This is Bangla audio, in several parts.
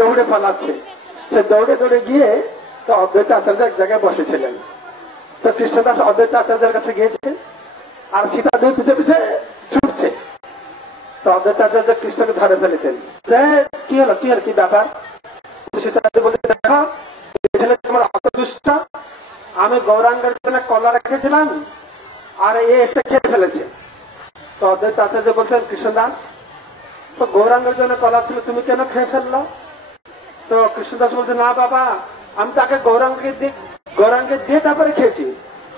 দৌড়ে পালাচ্ছে। সে দৌড়ে দৌড়ে গিয়ে তো অদ্বৈত আচার্য এক জায়গায় বসেছিলেন। তো কৃষ্ণদাস অদ্বৈত আচার্যের কাছে গিয়েছে, আর সীতা দুই পিছে পিছে ছুটছে। তো অদ্বৈত আচার্য কৃষ্ণকে ধরে ফেলেছেন। কি হলো, কি হলো, কি ব্যাপার? সীতা বলছে, দেখো ছেলে তোমার অত দুষ্ট, আমি গৌরাঙ্গের জন্য কলা রেখেছিলাম আর এ এসে খেয়ে ফেলেছে। তো অদ্বৈত আচার্য বলছেন, কৃষ্ণদাস তো গৌরাঙ্গের জন্য কলা ছিল, তুমি কেন খেয়ে ফেললো? তো কৃষ্ণদাস বলছে, না বাবা, আমি তাকে গৌরাঙ্গে দিয়ে তারপরে খেয়েছি।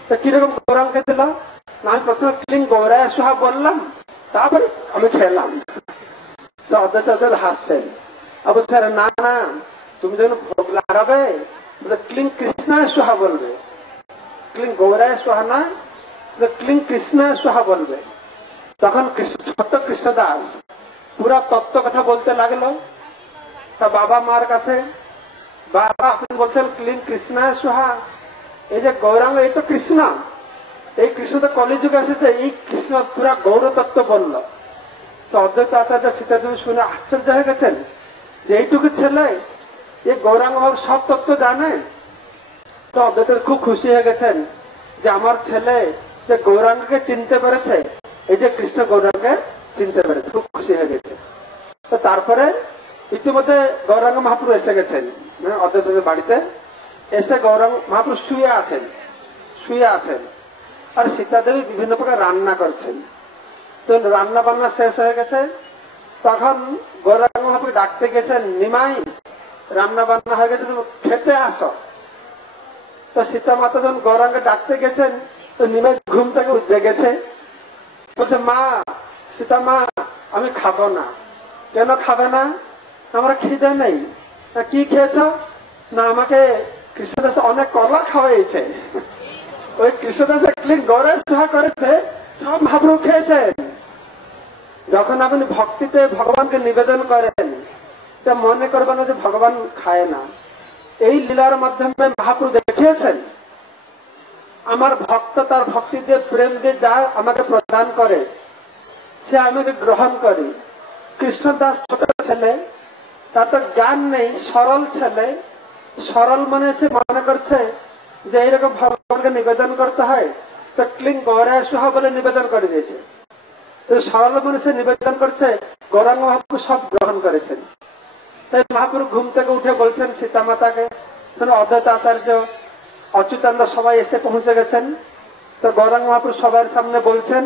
তো কিরকম গৌরাঙ্গে দিল? না, আমি প্রথমে ক্লিং গৌরায় সোহা বললাম, তারপরে আমি খেলাম। তো অদ্বৈত আচার্য হাসছেন, বলছে, না না, তুমি যখন ভোগ লাগাবে ক্লিং কৃষ্ণায় সোহা বলবে, ক্লিং গৌরায় সোহা না, ক্লিং কৃষ্ণায় সোহা বলবে। তখন ছোট্ট কৃষ্ণদাস পুরা তত্ত্ব কথা বলতে লাগলো তা বাবা মার কাছে। বাবা আপনি বলছেন ক্লিং কৃষ্ণায় সোহা, এই যে গৌরাঙ্গ এই তো কৃষ্ণ, এই কৃষ্ণ তো কলিযুগে এসেছে, এই কৃষ্ণ পুরা গৌর তত্ত্ব বলল। তো অদ্বৈত আচার্য সীতাদেবী শুনে আশ্চর্য হয়ে গেছেন যে এইটুকু ছেলে এই গৌরাঙ্গ বাবুর সব তত্ত্ব জানে। তো অদ্বৈত খুব খুশি হয়ে গেছেন যে আমার ছেলে যে গৌরাঙ্গকে চিনতে পেরেছে, এই যে কৃষ্ণ গৌরাঙ্গকে চিনতে পেরেছে, খুব খুশি হয়ে গেছে। তো তারপরে ইতিমধ্যে গৌরাঙ্গ মহাপ্রভু এসে গেছেন অদ্বৈতের বাড়িতে। এসে গৌরাঙ্গ মহাপ্রভু শুয়ে আছেন আর সীতাদেবী বিভিন্ন প্রকার রান্না করছেন। তো রান্না বান্না শেষ হয়ে গেছে, তখন গৌরাঙ্গ মহাপ্রভু ডাকতে গেছেন, নিমাই রান্না বান্না হয়ে গেছে, খেতে আসো। তো সীতা মাতা যখন গৌরাঙ্গে ডাকতে গেছেন, তো নিমাই ঘুম থেকে জেগেছে, বলছে, মা, সীতা মা, আমি খাবো না। কেন খাবে না? আমরা খিদে নেই। কি খেয়েছ? না, আমাকে কৃষ্ণদাস অনেক কলা খাওয়াইছে। ওই কৃষ্ণদাসের ক্লিক গড়ে সোহা করেছে, সব মহাপ্রভু খেয়েছেন। যখন আপনি ভক্তিতে ভগবানকে নিবেদন করেন, এটা মনে করবেন না যে ভগবান খায় না। এই লীলার মাধ্যমে মহাপ্রভু দেখিয়েছেন আমার ভক্ত তার ভক্তি দিয়ে প্রেম দিয়ে যা আমাকে প্রদান করে সে আমাকে গ্রহণ করি। কৃষ্ণদাস ছোট ছেলে, তার তো জ্ঞান নেই, সরল ছেলে। সরল মানে সে মনে করছে যে এইরকম ভগবানকে নিবেদন করতে হয়, তো ক্লিং গৌরায় সোহা বলে নিবেদন করে দিয়েছে। সরল মানে সে নিবেদন করছে, গৌরাঙ্গ মহাপ্রভু সব গ্রহণ করেছেন। তাই মহাপ্রভু ঘুম থেকে উঠে বলছেন সীতা মাতাকে, অদ্বৈত আচার্য, অচ্যুতানন্দ সবাই এসে পৌঁছে গেছেন। তো গৌরাঙ্গ মহাপ্রভু সবার সামনে বলছেন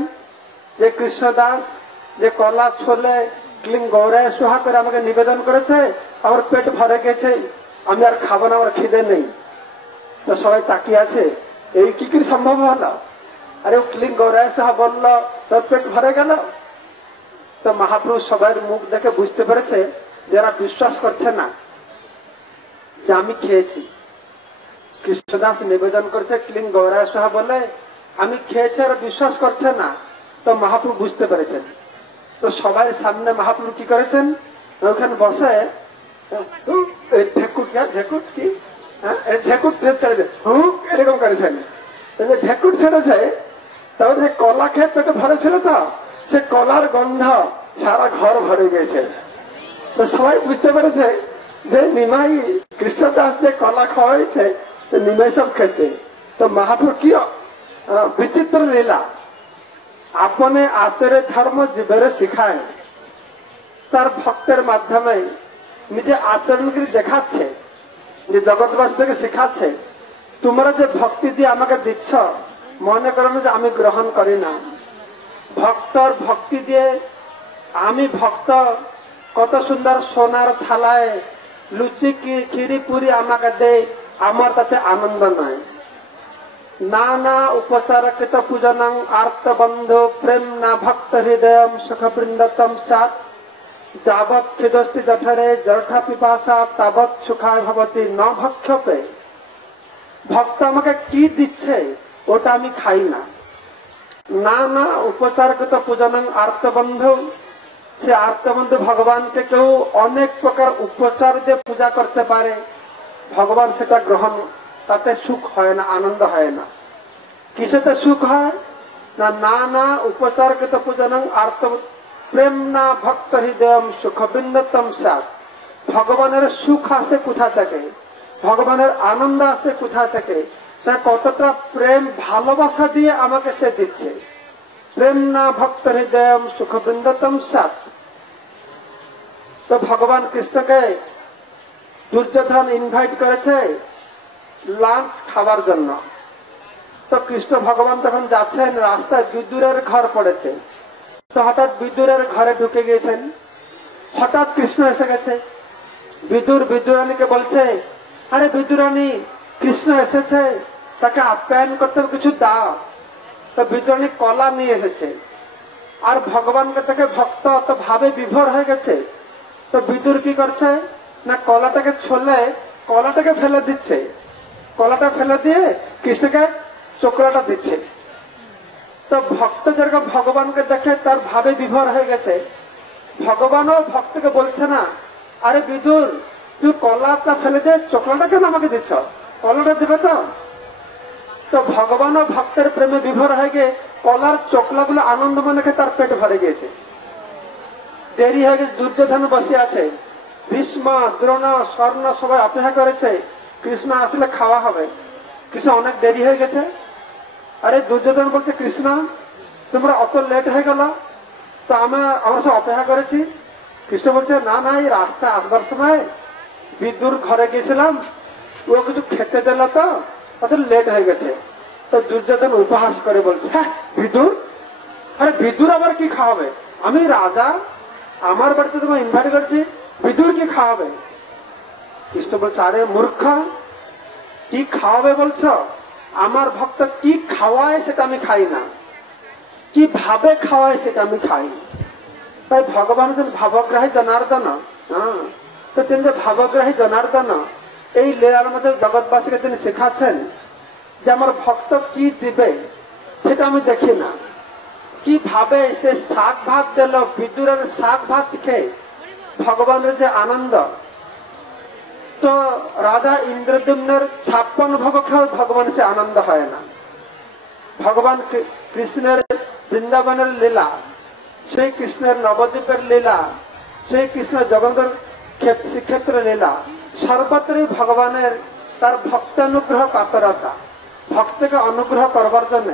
যে কৃষ্ণদাস যে কলা ছোলে ক্লিং গৌরায় সোহা করে আমাকে নিবেদন করেছে, আমার পেট ভরে গেছে, আমি আর খাবো না, আমার খিদে নেই। তো সবাই তাকিয়ে আছে, এই কি কি সম্ভব হলো? আরে ও ক্লিং গৌরায় সোহা বললো, তোর পেট ভরে গেল। তো মহাপ্রভু সবার মুখ দেখে বুঝতে পেরেছে যারা বিশ্বাস করছে না যে আমি খেয়েছি। কৃষ্ণদাস নিবেদন করছে ক্লিং গৌরায় সোহা বলে, আমি খেয়েছি, আর বিশ্বাস করছে না। তো মহাপ্রভু বুঝতে পেরেছেন। তো সবার সামনে মহাপ্রভু কি করেছেন, ওখানে বসে ঢেকুট কি ঢেকুট এরকম করেছেন। ঢেকুট ছেড়েছে, তবে যে কলা খেয়ে পেটে ভরেছিল, তো সে কলার গন্ধ সারা ঘর ভরে গেছে। তো সবাই বুঝতে পেরেছে যে নিমাই কৃষ্ণদাস যে কলা খাওয়াইছে, নিমাই সব খেয়েছে। তো মহাপ্রভু কি বিচিত্র লীলা, আপনে আচরে ধর্ম জীবনে শিখায়, তার ভক্তের মাধ্যমে নিজে আচরণ করে দেখাচ্ছে, যে জগৎবাসীকে শিখাচ্ছে, তোমরা যে ভক্তি দিয়ে আমাকে দিচ্ছ, মনে করো যে আমি গ্রহণ করি না। ভক্তর ভক্তি দিয়ে আমি ভক্ত কত সুন্দর সোনার থালায় লুচি খিরি পুরি আমাকে দেয়, আমার তাতে আনন্দ নয়। নানা উপচারকৃত পূজনং আর্তবন্ধু প্রেম না ভক্ত হৃদয় সুখ বৃন্দতম সাত যাবৎ খিদস্তি জঠরে জঠা পিপাসা তাবৎ সুখায় ভবতী ন ভক্ষপে। ভক্ত আমাকে কি দিচ্ছে ওটা আমি খাই না। নানা উপচারকৃত পূজনং আর্তবন্ধু, সে আর্তবন্ধু ভগবানকে কেউ অনেক প্রকার উপচার দিয়ে পূজা করতে পারে, ভগবান সেটা গ্রহণ, তাতে সুখ হয় না, আনন্দ হয় না। কিসেতে সুখ হয় না, নানা উপচারকৃত পূজনং আর্ত প্রেম না ভক্ত হৃদয় সুখ বৃন্দতম সাত। ভগবানের সুখ আসে কোথা থেকে, ভগবানের আনন্দ আসে কোথা থেকে, তা কতটা প্রেম ভালোবাসা দিয়ে আমাকে সে দিচ্ছে। প্রেম না ভক্ত হৃদয় সুখ বৃন্দতম সাত। তো ভগবান কৃষ্ণকে দুর্যোধন ইনভাইট করেছে লাঞ্চ খাবার জন্য। তো কৃষ্ণ ভগবান তখন যাচ্ছেন, রাস্তায় বিদুরের ঘর পড়েছে। তো হঠাৎ বিদুরের ঘরে ঢুকে গিয়েছেন। হঠাৎ কৃষ্ণ এসে গেছে। বিদুর বিদুরানীকে বলছে, আরে বিদুরানী, কৃষ্ণ এসেছে, তাকে আপ্যায়ন করতে কিছু দাও। তো বিদুরানী কলা নিয়ে এসেছে। আর ভগবানকে থেকে ভক্ত অত ভাবে বিভোর হয়ে গেছে। তো বিদুর কি করছে না, কলাটাকে ছলে কলাটাকে ফেলে দিচ্ছে। কলাটা ফেলে দিয়ে কৃষ্ণকে চোকলাটা দিচ্ছে। তো ভক্ত যেরকম ভগবানকে দেখে তার ভাবে বিভোর হয়ে গেছে, ভগবানও ভক্তকে বলছে না, আরে বিদুর, তুই কলাটা ফেলে দিয়ে চোকলাটা কেন আমাকে দিচ্ছ, কলাটা দেবে তো। তো ভগবানও ভক্তের প্রেমে বিভোর হয়ে গিয়ে কলার চোকলাগুলো আনন্দ মনে রেখে তার পেট ভরে গিয়েছে। দেরি হয়ে গেছে, দুর্যোধন বসে আছে, ভীষ্ম দ্রোণ স্বর্ণ সবাই অপেক্ষা করেছে কৃষ্ণ আসলে খাওয়া হবে। কৃষ্ণ অনেক দেরি হয়ে গেছে। আরে দুর্যোধন বলছে, কৃষ্ণ তোমরা অত লেট হয়ে গেল, তো আমরা সব অপেক্ষা করেছি। কৃষ্ণ বলছে, না না, এই রাস্তায় আসবার সময় বিদুর ঘরে গেছিলাম, ও কিছু খেতে দিল তো অত লেট হয়ে গেছে। তো দুর্যোধন উপহাস করে বলছে, হ্যাঁ বিদুর, আরে বিদুর আবার কি খাওয়াবে, আমি রাজা, আমার বাড়িতে তোমার ইনভাইট করছি, বিদুর কি খাওয়াবে। কৃষ্ণ বলছে, আরে মূর্খ, কি খাওয়াবে বলছ, আমার ভক্ত কি খাওয়ায় সেটা আমি খাই না, কি ভাবে খাওয়ায় সেটা আমি খাই। তাই ভগবান হচ্ছেন ভাবগ্রাহী জনার্দন। তো তিনি যে ভাবগ্রাহী জনার্দন, এই লীলার মধ্যে জগৎবাসীকে তিনি শেখাচ্ছেন যে আমার ভক্ত কি দিবে সেটা আমি দেখি না, কি ভাবে সে শাক ভাত দিল, বিদুরের শাক ভাত খেয়ে ভগবানের যে আনন্দ। তো রাজা ইন্দ্রদ্যুম্নের 56 ভোগ খেয়েও ভগবান সে আনন্দ হয় না। ভগবান কৃষ্ণের বৃন্দাবনের লীলা, সেই কৃষ্ণের নবদ্বীপের লীলা, সেই কৃষ্ণ জগন্নাথ শ্রীক্ষেত্রের লীলা, সর্বত্রই ভগবানের তার ভক্তানুগ্রহ কাতরতা, ভক্তকে অনুগ্রহ করবার জন্য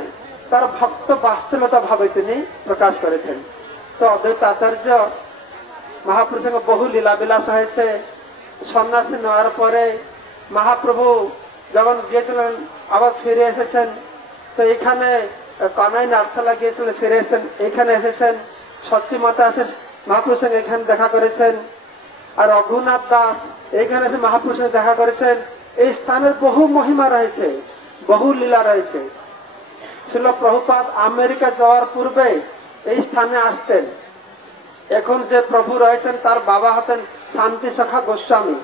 তার ভক্ত বাৎসল্যতা ভাবে তিনি প্রকাশ করেছেন। তো অদ্বৈত আচার্য মহাপুরুষের বহু লীলা বিলাস হয়েছে। সন্ন্যাসী নেওয়ার পরে মহাপ্রভু যখন গিয়েছিলেন আবার ফিরে এসেছেন। তো এখানে কানাই নাটশালা গিয়েছিলেন, ফিরে এসেছেন, এইখানে এসেছেন। সত্যি মাতা এসে মহাপুরুষের সঙ্গে এখানে দেখা করেছেন। আর রঘুনাথ দাস এইখানে এসে মহাপুরুষের দেখা করেছেন। এই স্থানের বহু মহিমা রয়েছে, বহু লীলা রয়েছে। ছিল প্রভুপাদ আমেরিকা যাওয়ার পূর্বে এই স্থানে আসতেন। এখন যে প্রভু রয়েছেন তার বাবা হতেন শান্তি সখা গোস্বামী।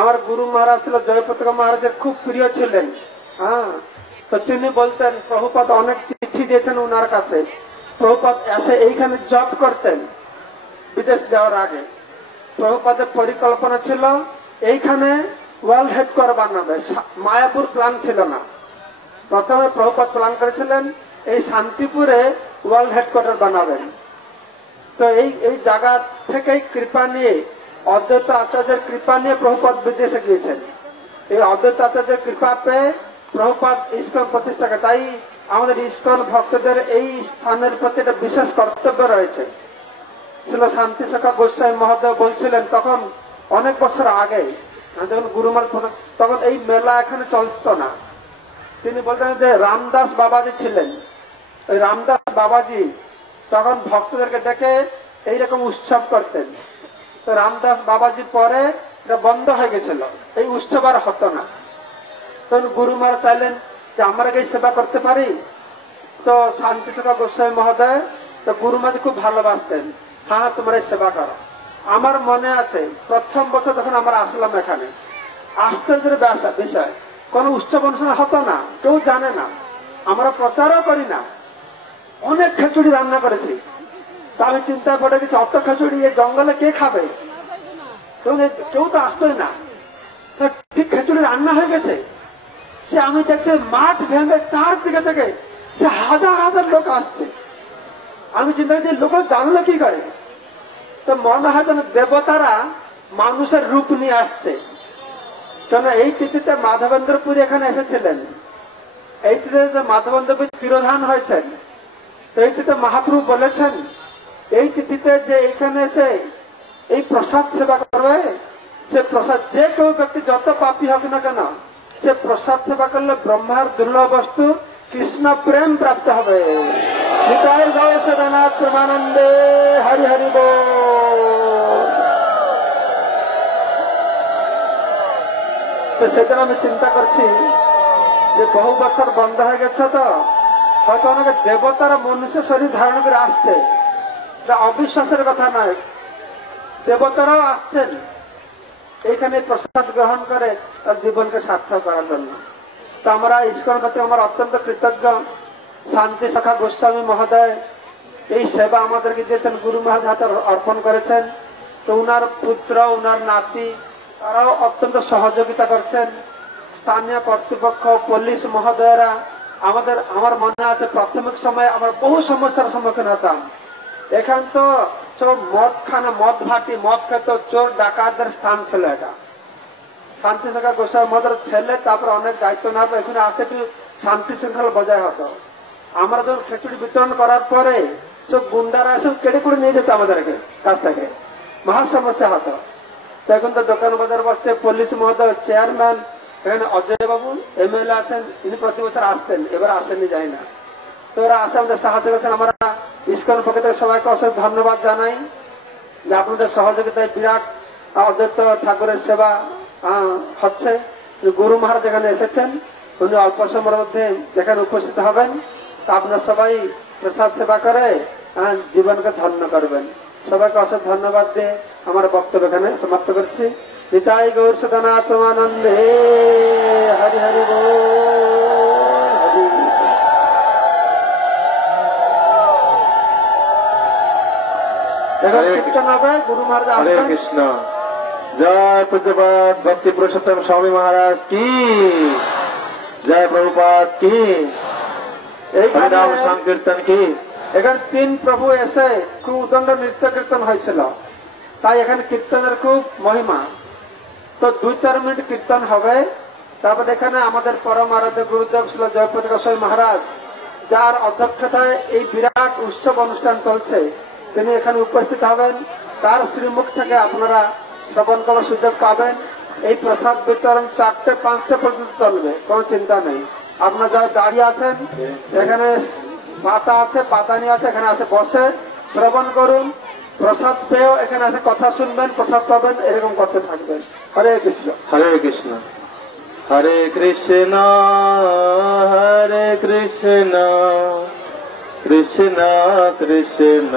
আমার গুরু মহারাজ ছিল জয়প্রতাপ মহারাজের খুব প্রিয় ছিলেন। তো তিনি বলতেন, প্রভুপাদ অনেক চিঠি দিয়েছেন উনার কাছে। প্রভুপাদ এসে এইখানে জব করতেন বিদেশ যাওয়ার আগে। প্রভুপাদের পরিকল্পনা ছিল এইখানে ওয়ার্ল্ড হেডকোয়ার্টার বানাবে, মায়াপুর প্ল্যান ছিল না। প্রথমে প্রভুপাদ প্ল্যান করেছিলেন এই শান্তিপুরে ওয়ার্ল্ড হেডকোয়ার্টার বানাবেন। তো এই জায়গা থেকেই কৃপা নিয়ে, অদ্বৈত আচার্যের কৃপা নিয়ে প্রভুপাদ বিদেশে গিয়েছেন। এই অদ্বৈত আচার্যের কৃপা পেয়ে প্রভুপাদ ইস্কন প্রতিষ্ঠা করে। তাই আমাদের ইস্কন ভক্তদের এই স্থানের প্রতি একটা বিশেষ কর্তব্য রয়েছে। ছিল শান্তি সখা গোস্বামী মহোদয় বলছিলেন, তখন অনেক বছর আগে যখন গুরুমার, তখন এই মেলা এখানে চলত না। তিনি বলতেন যে রামদাস বাবাজি ছিলেন, ওই রামদাস বাবাজি তখন ভক্তদেরকে ডেকে এইরকম উৎসব করতেন। তো রামদাস বাবাজি পরে এটা বন্ধ হয়ে গেছিল, এই উৎসব আর হতো না। তখন গুরুমার চাইলেন যে আমরা কি সেবা করতে পারি। তো শান্তি সখা গোস্বামী মহোদয়, তো গুরুমাজি খুব ভালোবাসতেন, হ্যাঁ তোমরা এই সেবা করো। আমার মনে আছে প্রথম বছর যখন আমরা আসলাম এখানে, আশ্চর্যের বিষয়, কোন উৎসব অনুষ্ঠান হতো না, কেউ জানে না, আমরা প্রচারও করি না। অনেক খিচুড়ি রান্না করেছি। তা আমি চিন্তা করে গেছি, অত খিচুড়ি এই জঙ্গলে কে খাবে, কেউ তো আসতোই না। ঠিক খিচুড়ি রান্না হয়ে গেছে, সে আমি দেখছি মাঠ ভেঙে চারদিকে থেকে সে হাজার হাজার লোক আসছে। আমি চিন্তা করছি লোক জানলো কি করে। তো মনে হয় যেন দেবতারা মানুষের রূপ নিয়ে আসছে। কেন এই তিথিতে মাধবেন্দ্রপুরী এখানে এসেছিলেন, এই তিথিতে যে মাধবেন্দ্রপুরী তিরোধান হয়েছেন, এই তিথিতে মহাপ্রভু বলেছেন এই তিথিতে যে এখানে এসে এই প্রসাদ সেবা করবে, সে প্রসাদ যে কেউ ব্যক্তি যত পাপী হোক না কেন, সে প্রসাদ সেবা করলে ব্রহ্মার দুর্লভ বস্তু কৃষ্ণ প্রেম প্রাপ্ত হবে। নিতাই গৌর সদানাথ প্রেমানন্দে হরি হরি বল। তো সেদিন আমি চিন্তা করছি যে বহু বছর বন্ধ হয়ে গেছে, তো হয়তো অনেকে দেবতারা মনুষ্য শরীর ধারণ করে আসছে, এটা অবিশ্বাসের কথা নয়, দেবতারাও আসছেন এইখানে প্রসাদ গ্রহণ করে তার জীবনকে সার্থক করার জন্য। তো আমরা ইস্কন প্রতি আমার অত্যন্ত কৃতজ্ঞ। শান্তি সখা গোস্বামী মহোদয় এই সেবা আমাদেরকে দিয়েছেন, গুরু মহারাজ হাতে অর্পণ করেছেন। তো উনার পুত্র, উনার নাতি, তারাও অত্যন্ত সহযোগিতা করছেন। স্থানীয় কর্তৃপক্ষ, পুলিশ মহোদয়রা আমার মনে আছে প্রাথমিক সময়ে আমরা বহু সমস্যার সম্মুখীন হতাম। এখান তো সব মদ ভাটি, মদ খেত, চোর ডাকাতদের স্থান ছিল এটা। শান্তি সখা গোস্বামী মহোদয়ের ছেলে তারপরে অনেক দায়িত্ব নেওয়ার পর এখানে আসে একটু শান্তি শৃঙ্খলা বজায় হতো। আমরা যখন খিচুড়ি বিতরণ করার পরে সব গুন্ডারা এসে কেড়ে করে নিয়ে যেত আমাদেরকে কাছ থেকে, মহা সমস্যা হতো। এখন তো দোকান বাজার বসছে, পুলিশ মহোদয়, চেয়ারম্যান, এখানে অজয় বাবু এমএলএ আছেন, ইনি প্রতি বছর আসতেন, এবার আসেননি যাই না। তো এরা আসে আমাদের সাহায্য করছেন। আমরা ইস্কন পক্ষ থেকে সবাইকে অসংখ্য ধন্যবাদ জানাই যে আপনাদের সহযোগিতায় বিরাট অদ্বৈত ঠাকুরের সেবা হচ্ছে। গুরু মহারাজ এখানে এসেছেন, উনি অল্প সময়ের মধ্যে যেখানে উপস্থিত হবেন, তা আপনার সবাই প্রসাদ সেবা করে জীবনকে ধন্য করবেন। সবাইকে অসংখ্য ধন্যবাদ দিয়ে আমার বক্তব্য এখানে সমাপ্ত করছি। নিতাই গৌর সদানাথ প্রেমানন্দে হরি হরি বল। হরি কীর্তন হবে, গুরু মহারাজ হরে আসবেন। কৃষ্ণ। জয় পূজ্যপাদ ভক্তি পুরুষোত্তম স্বামী মহারাজ কি জয়, প্রভুপাদ কি, হরিনাম সংকীর্তন কি। এখানে 3 প্রভু এসে খুব উদণ্ড নৃত্য কীর্তন হয়েছিল, তাই এখানে কীর্তনের খুব মহিমা। তো 2-4 মিনিট কীর্তন হবে, তারপরে এখানে আমাদের পরম আরাধ্য গুরুদেব শ্রী জয়প্রদ গোস্বামী মহারাজ, যার অধ্যক্ষতায় এই বিরাট উৎসব অনুষ্ঠান চলছে, তিনি এখানে উপস্থিত হবেন। তার শ্রীমুখ থেকে আপনারা শ্রবণ করার সুযোগ পাবেন। এই প্রসাদ বিতরণ 4টে-5টে পর্যন্ত চলবে, কোন চিন্তা নেই। আপনারা যারা দাঁড়িয়ে আছেন, এখানে পাতা আছে, পাতা নিয়ে আছে, এখানে আসে বসে শ্রবণ করুন, প্রসাদ পেয়েও এখানে আসে কথা শুনবেন, প্রসাদ পাবেন, এরকম করতে থাকবেন। হরে কৃষ্ণ। হরে কৃষ্ণ। হরে কৃষ্ণ হরে কৃষ্ণ কৃষ্ণ কৃষ্ণ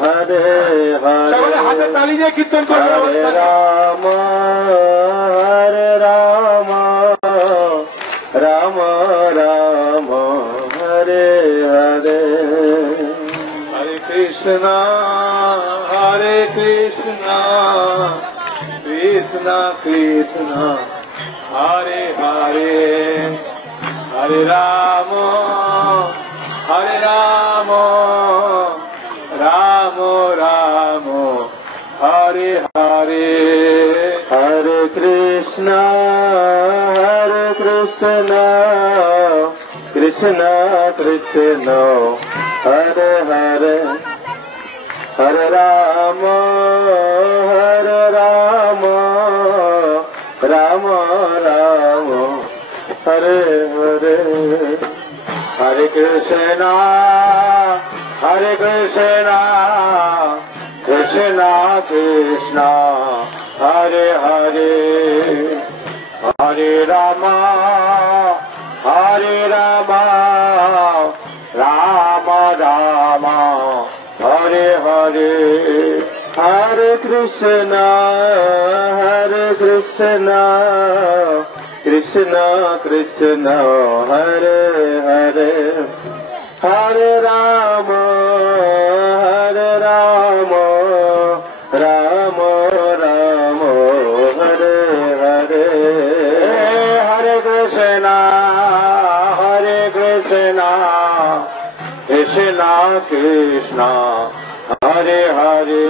হরে হরে, হাতে তালি দিয়ে কীর্তন করবেন। হরে রাম রাম রাম হরে হরে, হরে কৃষ্ণ কৃষ্ণ কৃষ্ণ হরে হরে, হরে রাম রাম রাম হরে হরে, হরে কৃষ্ণ কৃষ্ণ কৃষ্ণ হরে হরে, হরে রাম রাম রাম হরে হরে, হরে কৃষ্ণ কৃষ্ণ কৃষ্ণ হরে হরে, হরে রাম রাম রাম হরে হরে, হরে কৃষ্ণ কৃষ্ণ কৃষ্ণ হরে হরে, হরে রাম রাম রাম হরে হরে, হরে Krishna Krishna Krishna Hare Hare,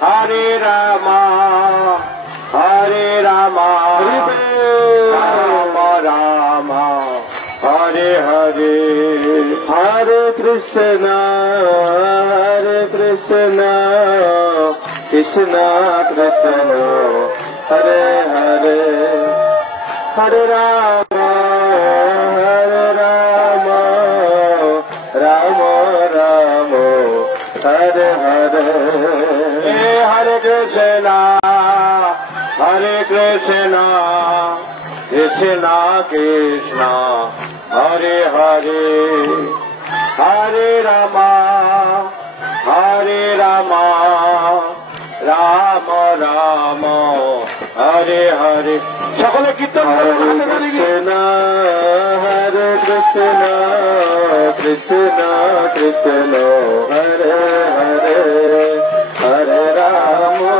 Hare Rama, Hare Rama, Rama Rama, Hare Hare, Hare Krishna, Krishna Krishna, Hare Hare, Hare Rama, Rama Rama, Hare Hare, Hare Krishna, Krishna Krishna, Hare Hare, Hare Rama, Rama Rama, Hare Hare. সকলে কীর্তন করুন। Hare Krishna, Krishna Krishna, Hare Hare, Hare Rama,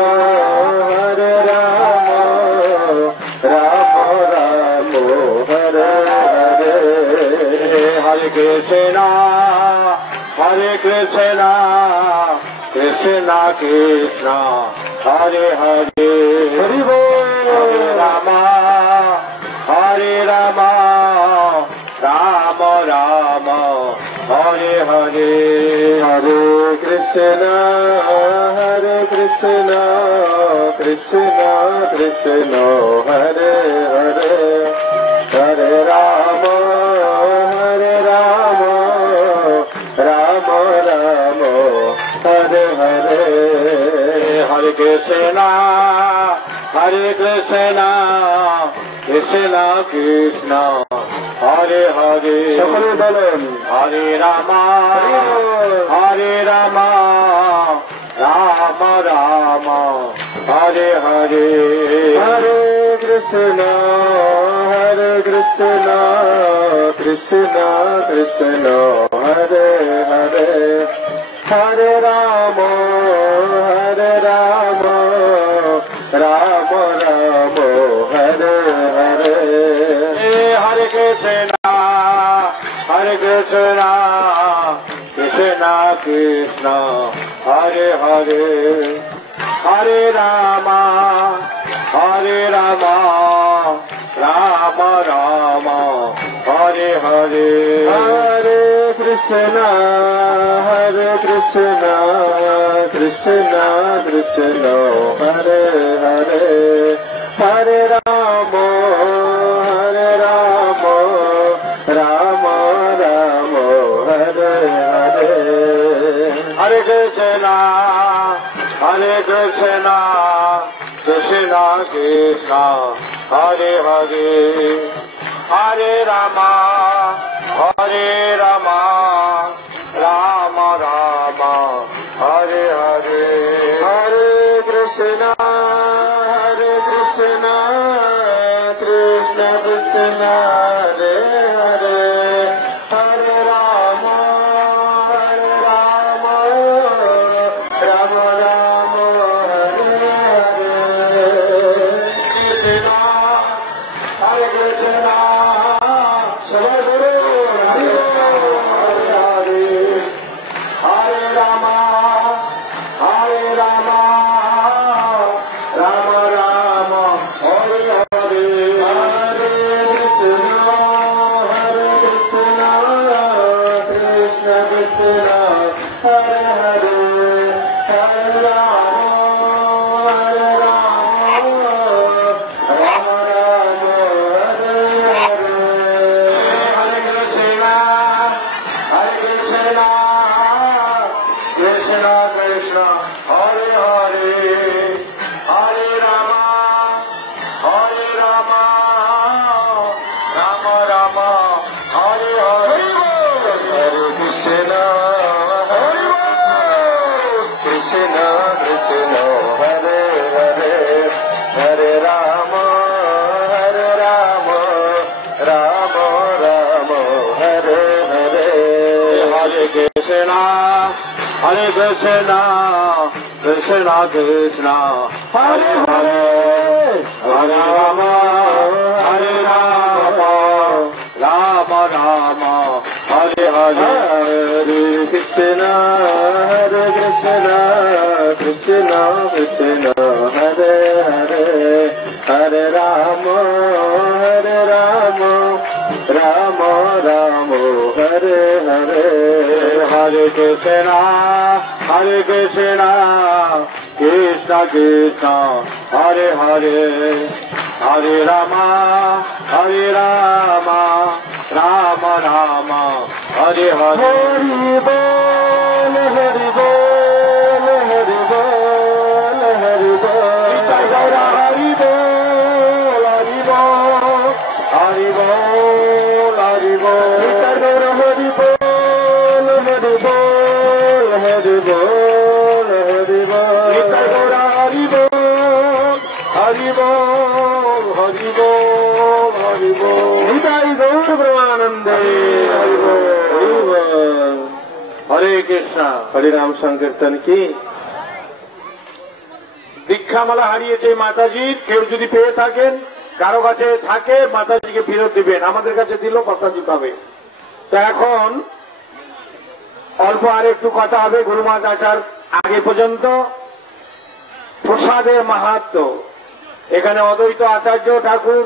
Rama Rama, Hare Hare, Hare Krishna, Krishna Krishna, Hare Hare, Hare Rama, Rama Rama, Hare Hare, Hare Krishna, Krishna Krishna, Hare Hare, Hare Rama, Rama Rama, Hare Hare, Hare Krishna, Krishna Krishna, Hare Hare, সকলে বলেন Hare Rama, Rama Rama, Hare Hare, Hare Krishna, Krishna Krishna, Hare Hare, Hare Rama, Rama Rama, Hare Hare, Hare Krishna, Krishna Krishna, Hare Hare, Hare Rama, Rama Rama, Hare Hare, Hare Krishna, Krishna Krishna, Hare Hare, Hare Rama, Rama Rama, Hare Hare, Hare Krishna, Krishna Krishna, Hare Hare, Hare Rama, Rama Rama, Hare Hare, Hare Krishna, Krishna Krishna, Hare Hare, Hare Rama, Rama Rama, Hare Hare, Krishna, Hare Krishna, Hare Rama, Rama Rama, Hare Hare, Hare Krishna, Krishna Krishna, Hare Hare, Hare Rama, Rama Rama, Hare Hare, Hare Krishna, Krishna Krishna, Hare Hare, Hare Rama, Rama Rama, Hare Hare, Hare Krishna, Krishna Krishna, Hare Hare, Hare Rama, Rama Rama, Hare Hare, Hare Krishna, Krishna Krishna, Hare Hare, Hare Rama, Rama Rama, Hare Hare, Hare Krishna, Krishna Krishna Krishna Hare Hare Hare Ram Ram Ram Hare Hare Hare Krishna Krishna Krishna Hare Hare Hare Ram Ram Ram Hare Hare Hari বল হরি বল হরি বল হরি বল হরি বল হরি বল হরি বল হরি বল হরি বল হরি বল হরি বল হরি বল হরি বল হরি বল হরি বল হরি বল নিতাই গৌর ব্রহ্মানন্দে হরি বল হরি বল হরে কৃষ্ণ হরিনাম সংকীর্তন কি দীক্ষামালা হারিয়েছে মাতাজির কেউ যদি পেয়ে থাকেন কারো কাছে থাকে মাতাজিকে ফেরত দিবেন আমাদের কাছে দিল মাতাজি পাবে তো এখন অল্প আর একটু কথা হবে গুরুমাত আসার আগে পর্যন্ত প্রসাদের মাহাত্ম্য এখানে অদ্বৈত আচার্য ঠাকুর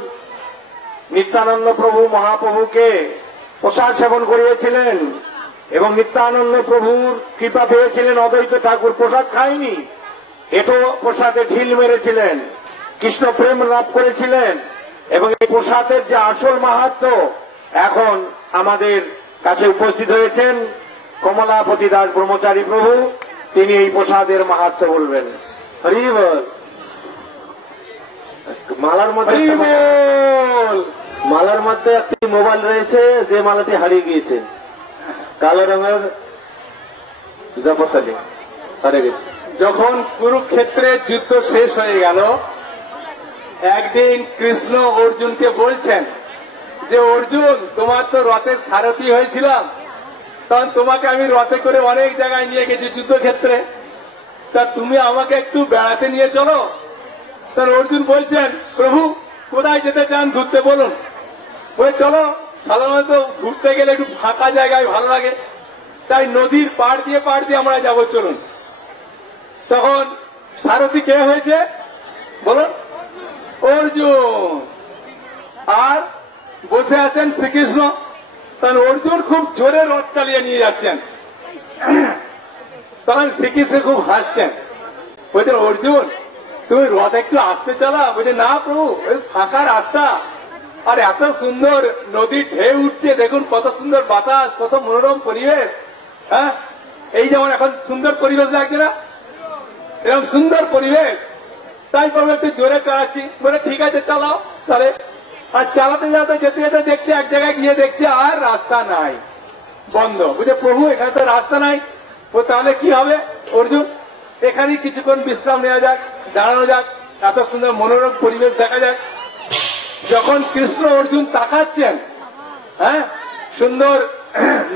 নিত্যানন্দ প্রভু মহাপ্রভুকে প্রসাদ সেবন করিয়েছিলেন এবং নিত্যানন্দ প্রভুর কৃপা পেয়েছিলেন অদ্বৈত ঠাকুর প্রসাদ খায়নি এটো প্রসাদে ঢিল মেরেছিলেন কৃষ্ণ প্রেম লাভ করেছিলেন এবং এই প্রসাদের যে আসল মাহাত্ম্য এখন আমাদের কাছে উপস্থিত হয়েছেন কমলাপতি দাস ব্রহ্মচারী প্রভু তিনি এই প্রসাদের মাহাত্ম্য বলবেন হরি বল মালার মধ্যে একটি মোবাইল রয়েছে যে মালাটি হারিয়ে গিয়েছে কালো রঙের জপতালি হারিয়ে গেছে যখন কুরুক্ষেত্রের যুদ্ধ শেষ হয়ে গেল একদিন কৃষ্ণ অর্জুনকে বলছেন যে অর্জুন তোমার তো রথের সারথি হয়েছিলাম তখন তোমাকে আমি রথে করে অনেক জায়গায় নিয়ে গেছি যুদ্ধক্ষেত্রে তা তুমি আমাকে একটু বেড়াতে নিয়ে চলো তখন অর্জুন বলছেন প্রভু কোথায় যেতে চান ঘুরতে বলুন বলে চলো সাধারণত ঘুরতে গেলে একটু ফাঁকা জায়গায় ভালো লাগে তাই নদীর পাড় দিয়ে আমরা যাবো চলুন তখন সারথি কে হয়েছে বলুন অর্জুন আর বসে আছেন শ্রীকৃষ্ণ তখন অর্জুন খুব জোরে রথ চালিয়ে নিয়ে যাচ্ছেন তখন শ্রীকৃষ্ণ খুব হাসছেন বলছেন অর্জুন তুমি রথ একটু আসতে চালা বলছে না প্রভু ফাঁকা রাস্তা আর এত সুন্দর নদীর ঢেউ উঠছে দেখুন কত সুন্দর বাতাস কত মনোরম পরিবেশ হ্যাঁ এই যেমন এখন সুন্দর পরিবেশ লাগছে না এরকম সুন্দর পরিবেশ তাই প্রভু একটু জোরে চালাচ্ছি বলে ঠিক আছে চালাও তাহলে আর চালাতে যেতে যেতে দেখছে এক জায়গায় গিয়ে দেখছে আর রাস্তা নাই বন্ধ বুঝে প্রভু এখানে তো রাস্তা নাই ও তাহলে কি হবে অর্জুন এখানেই কিছুক্ষণ বিশ্রাম নেওয়া যাক দাঁড়ানো যাক এত সুন্দর মনোরম পরিবেশ দেখা যাক যখন কৃষ্ণ অর্জুন তাকাচ্ছেন হ্যাঁ সুন্দর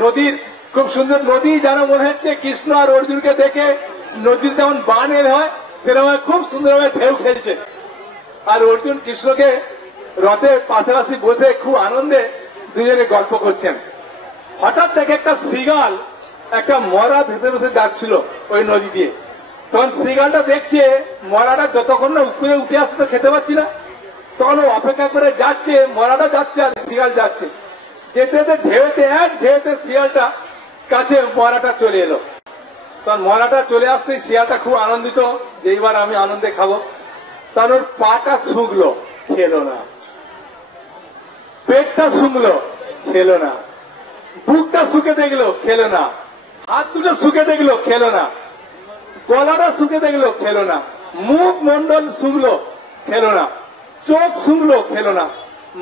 নদীর খুব সুন্দর নদী যেন মনে হচ্ছে কৃষ্ণ আর অর্জুনকে দেখে নদীর যেমন বান এর হয় সেরকম খুব সুন্দরভাবে ঢেউ খেলছে আর অর্জুন কৃষ্ণকে রথের পাশাপাশি বসে খুব আনন্দে দুজনে গল্প করছেন হঠাৎ দেখে একটা শ্রীগাল একটা মরা ভেসে ভেসে যাচ্ছিল ওই নদী দিয়ে তখন শ্রীগালটা দেখছে মরাটা যতক্ষণ না উপরে উঠে আসছে তো খেতে পাচ্ছি না তখন ও অপেক্ষা করে যাচ্ছে মরাটা যাচ্ছে আর শ্রীগাল যাচ্ছে যেতে যেতে ঢেউতে শিয়ালটা কাছে মরাটা চলে এলো তখন মরাটা চলে আসতে শিয়ালটা খুব আনন্দিত যে এইবার আমি আনন্দে খাবো তখন ওর পাটা শুকলো খেলো না পেটটা শুকলো খেলো না বুকটা শুকে দেখলো খেলো না হাত দুটো শুকে দেখলো খেলো না গলাটা শুকে দেখলো খেলো না মুখ মন্ডল শুকলো খেলো না চোখ শুকলো খেলো না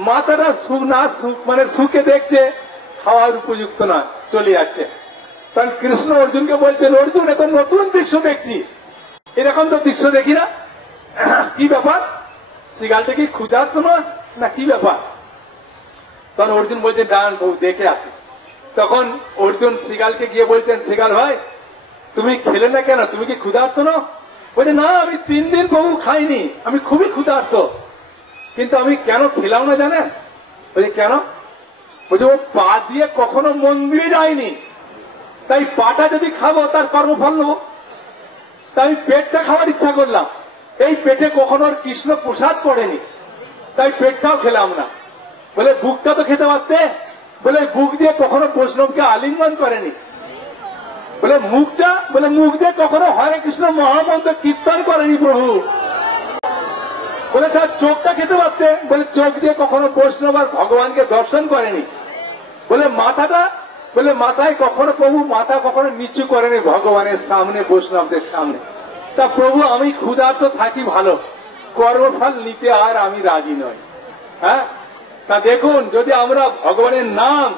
মাথাটা মানে শুকে দেখছে খাওয়ার উপযুক্ত না চলে যাচ্ছে তখন কৃষ্ণ অর্জুনকে বলছেন অর্জুন এত নতুন দৃশ্য দেখছি এরকম তো দৃশ্য দেখি না কি ব্যাপার শিগালটা কি ক্ষুধার্ত না কি ব্যাপার তখন অর্জুন বলছে দাঁড়ান বউ দেখে আসে তখন অর্জুন শিগালকে গিয়ে বলছেন শিগাল ভাই তুমি খেলে না কেন তুমি কি ক্ষুধার্ত না বলছে না আমি 3 দিন বহু খাইনি আমি খুবই ক্ষুধার্ত কিন্তু আমি কেন খেলাম না জানেন বলছে কেন বলছে ও পা দিয়ে কখনো মন্দিরে যায়নি তাই পাটা যদি খাবো তার কর্মফল নেবো তাই পেটটা খাওয়ার ইচ্ছা করলাম। এই পেটে কখনো কৃষ্ণ প্রসাদ পড়েনি, তাই পেটটাও খেলাম না। বলে বুকটা তো খেতে পারতে, বলে বুক দিয়ে কখনো বৈষ্ণবকে আলিঙ্গন করেনি। বলে মুখ দিয়ে কখনো হরে কৃষ্ণ মহামন্ত্র কীর্তন করেনি প্রভু। বলে তার চোখটা খেতে পারতে, বলে চোখ দিয়ে কখনো বৈষ্ণব আর ভগবানকে দর্শন করেনি। বলে মাথায় কখনো প্রভু মাথা কখনো নিচু করেনি ভগবানের সামনে, বৈষ্ণবদের সামনে। তা প্রভু আমি ক্ষুধার্ত থাকি ভালো, কর্মফল নিতে আর আমি রাজি নই। হ্যাঁ, তা দেখুন যদি আমরা ভগবানের নাম,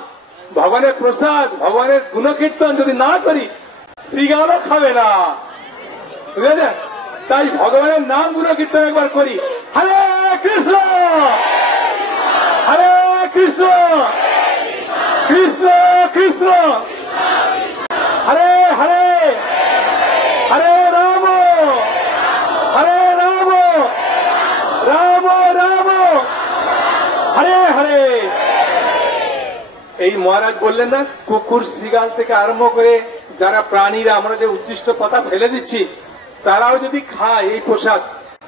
ভগবানের প্রসাদ, ভগবানের গুণকীর্তন যদি না করি, শ্রীগানও খাবে না, বুঝলেন? তাই ভগবানের নাম গুণকীর্তন একবার করি। হরে কৃষ্ণ হরে কৃষ্ণ কৃষ্ণ কৃষ্ণ হরে হরে হরে রাম রাম রাম হরে হরে। এই মহারাজ বললেন না, কুকুর শ্রীগাল থেকে আরম্ভ করে যারা প্রাণীরা আমরা যে উচ্ছিষ্ট পাতা ফেলে দিচ্ছি, তারাও যদি খায় এই প্রসাদ,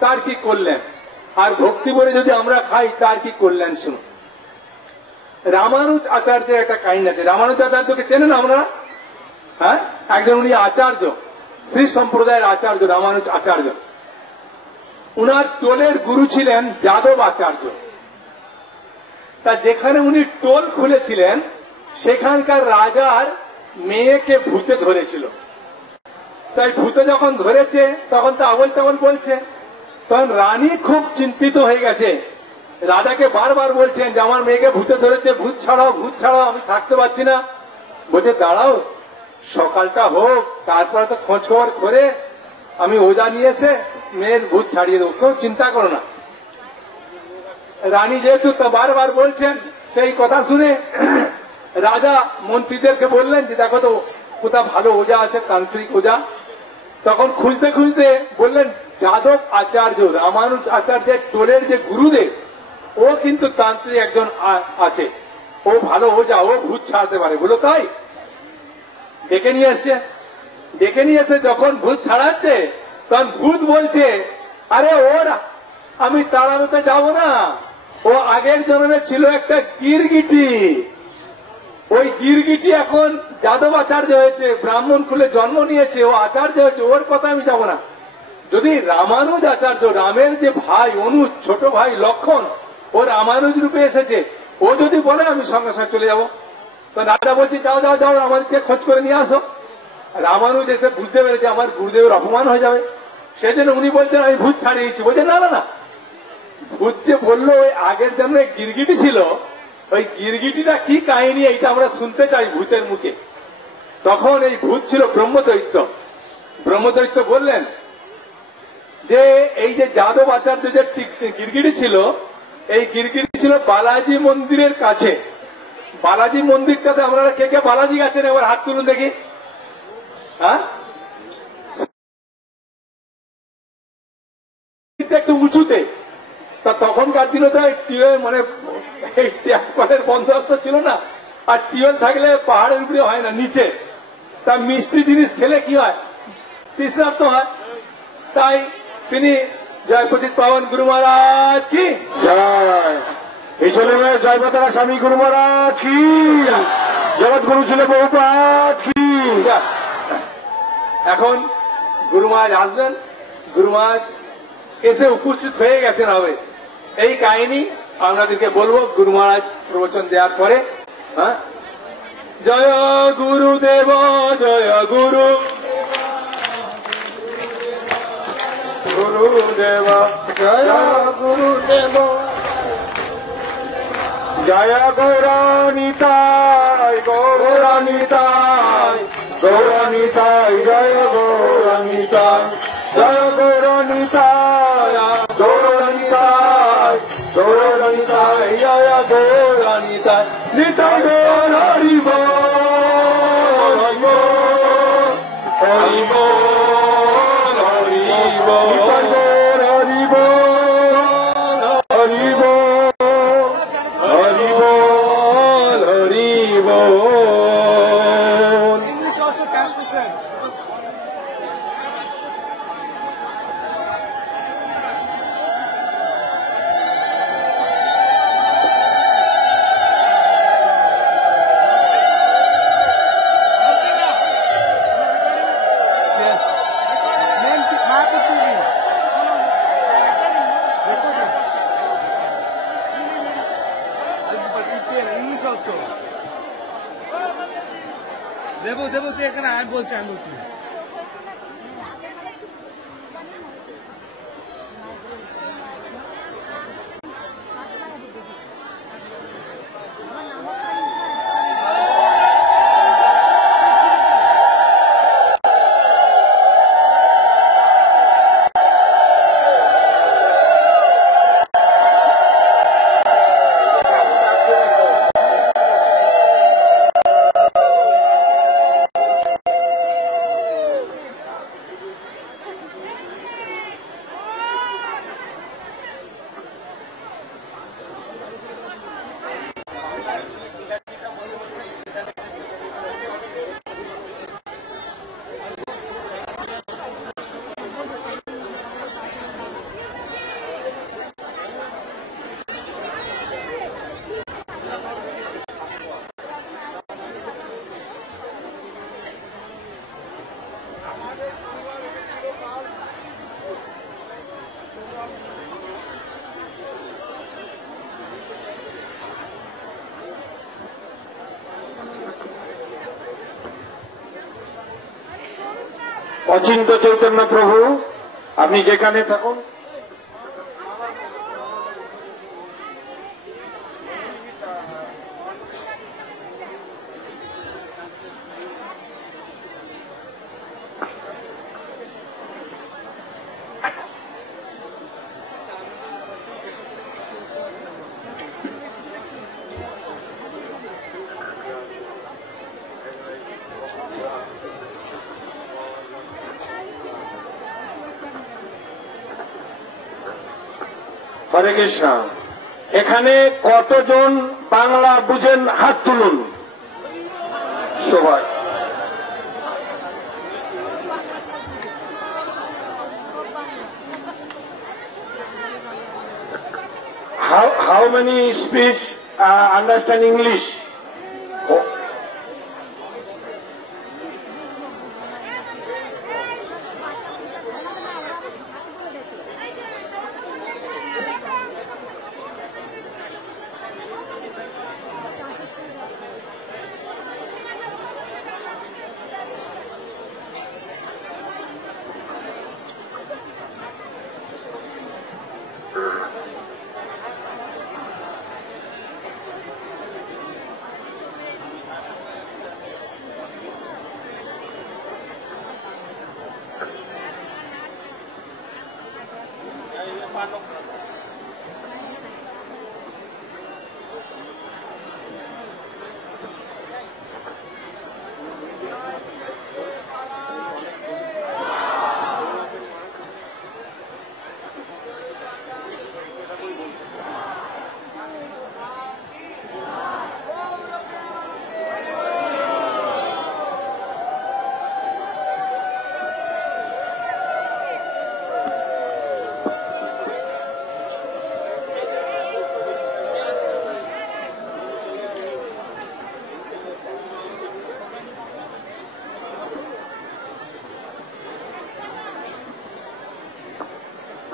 তার কি করলেন? আর ভক্তি করে যদি আমরা খাই, তার কি করলেন? শুনুন, রামানুজ আচার্যের একটা কাহিনী আছে। রামানুজ আচার্যকে চেনেন আমরা? হ্যাঁ, একজন উনি আচার্য, শ্রী সম্প্রদায়ের আচার্য রামানুজ আচার্য। উনার টোলের গুরু ছিলেন যাদব আচার্য। তা যেখানে উনি টোল খুলেছিলেন, সেখানকার রাজার মেয়েকে ভূতে ধরেছিল। তাই ভূতে যখন ধরেছে, তখন তো আবল তাবল বলছে। তখন রানী খুব চিন্তিত হয়ে গেছে, রাজাকে বারবার বলছেন যে আমার মেয়েকে ভূতে ধরেছে, ভূত ছাড়াও, ভূত ছাড়াও, আমি থাকতে পারছি না। বলছে দাঁড়াও, সকালটা হোক, তারপরে তো খোঁজ খবর করে আমি ওজা নিয়ে এসে মেয়ের ভূত ছাড়িয়ে দেবো, কেউ চিন্তা করো না। রানী যেহেতু তা বারবার বলছেন, সেই কথা শুনে রাজা মন্ত্রীদেরকে বললেন যে দেখো তো কোথা ভালো ওজা আছে, তান্ত্রিক ওজা। তখন খুঁজতে খুঁজতে বললেন যাদব আচার্য, রামানুজ আচার্যের টোলের যে গুরুদেব, ও কিন্তু তান্ত্রিক একজন আছে, ও ভালো ওজা, ও ভূত ছাড়তে পারে। বলো তাই? ডেকে নিয়ে এসছে। ডেকে নিয়ে এসে যখন ভূত ছাড়াচ্ছে, তখন ভূত বলছে আরে ওর আমি তাড়াতে যাব না, ও আগের জন্মে ছিল একটা গিরগিটি। ওই গিরগিটি এখন যাদব আচার্য হয়েছে, ব্রাহ্মণ কুলে জন্ম নিয়েছে, ও আচার্য হয়েছে, ওর কথা আমি যাব না। যদি রামানুজ আচার্য, রামের যে ভাই অনুজ, ছোট ভাই লক্ষণ, ও রামানুজ রূপে এসেছে, ও যদি বলে আমি সঙ্গে সঙ্গে চলে যাব। তো রাজা বলছি যাও যাও যাও, রামানুজকে খোঁজ করে নিয়ে আসো। রামানুজ এসে বুঝতে পেরেছে আমার গুরুদেবের অপমান হয়ে যাবে, সেই জন্য উনি বলছেন আমি ভূত ছাড়িয়ে দিচ্ছি। বলছে না না না, ভূত যে বললো ওই আগের জন্য গিরগিটি ছিল, ওই গিরগিটিটা কি কাহিনী এইটা আমরা শুনতে চাই ভূতের মুখে। তখন এই ভূত ছিল ব্রহ্মদৈত্য। ব্রহ্মদৈত্য বললেন যে এই যে যাদব আচার্য যে গিরগিটি ছিল, এই গিরগিটি ছিল বালাজি মন্দিরের কাছে। বালাজি মন্দিরটাতে আপনারা কে কে বালাজি গেছেন এবার হাত তুলুন দেখি। হ্যাঁ, একটু উঁচুতে। তা তখনকার দিনে তো টিউবওয়েল মানে এই ট্যাপ কলের বন্দোবস্ত ছিল না, আর টিউবওয়েল থাকলে পাহাড়ের উপরে হয় না, নিচে। তা মিষ্টি জিনিস খেলে কি হয়, তৃষ্ণার্ত হয়। তাই তিনি জয় পতিত পাবন গুরু মহারাজ কি জয়, ঈশ্বরের জয়পতাকা স্বামী গুরু মহারাজ কি, জগৎ গুরু ছিল বহুপাত কি। এখন গুরু মহারাজ আসবেন, গুরু মহারাজ এসে উপস্থিত হয়ে গেছেন হবে। এই কাহিনী আপনাদেরকে বলবো গুরু মহারাজ প্রবচন দেওয়ার পরে। হ্যাঁ, জয় গুরুদেব জয় গুরু গুরুদেব জয় গুরুদেব জয় গৌরানিতাই গৌরানিতাই গৌরানিতাই জয় গৌরানিতাই জয় গৌরানিতাই গৌরানিতাই গৌরানিতাই জয় গৌরানিতাই নিতাই গৌর হরি বল হরি বল হরি বল হরি বল হরি বল হরি বল হরি বল। করছো? দেবো দেবো তুই এখানে, আমি বলছি। অচিন্ত চৈতন্য প্রভু, আপনি যেখানে থাকুন, হরে কৃষ্ণ। এখানে কতজন বাংলা বুঝেন হাত তুলুন সবাই। How many speak understand English? Oh.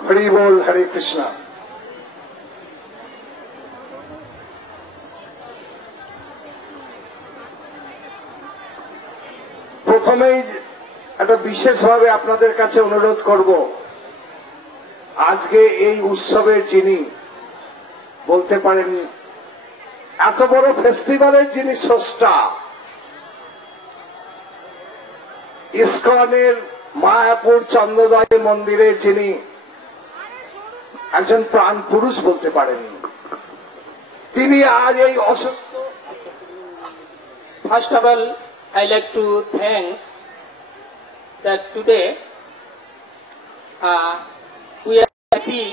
Hari বল, হরে কৃষ্ণ। প্রথমেই একটা বিশেষভাবে আপনাদের কাছে অনুরোধ করব, আজকে এই উৎসবের যিনি বলতে পারেন এত বড় ফেস্টিভ্যালের যিনি স্রষ্টা, ইসকনের মায়াপুর চন্দ্রোদয় মন্দিরের যিনি একজন প্রাণ পুরুষ বলতে পারেন, তিনি আজ এই অসুস্থ। First of all, I like to thanks that today we are happy